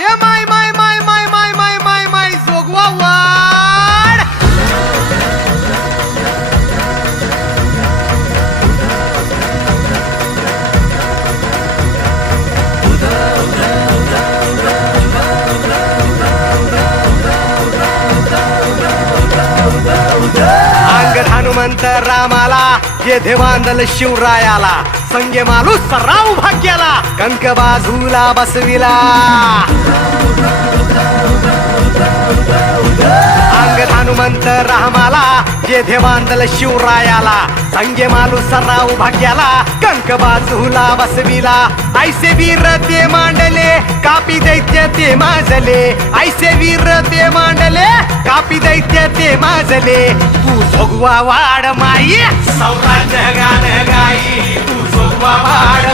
ये माय माय माय माय माय माय माय माय जोगवा वाड अंगद हनुमंत रामाला येथे बांधल शिवरायाला संगे मालूस राव भाग्याला कंक बाजूला बसविला अंगद हनुमंत रामाला येथे बांधल शिवरायाला संगे मालूस राव भाग्याला कंक बाजूला बसविला ऐसे वीर ते मांडले कापी दैत्य ते माजले ऐसे वीर ते मांडले कापी दैत्य ते माजले तू जोगवा वाड माई सौराज्य गान गाई तू जोगवा वाड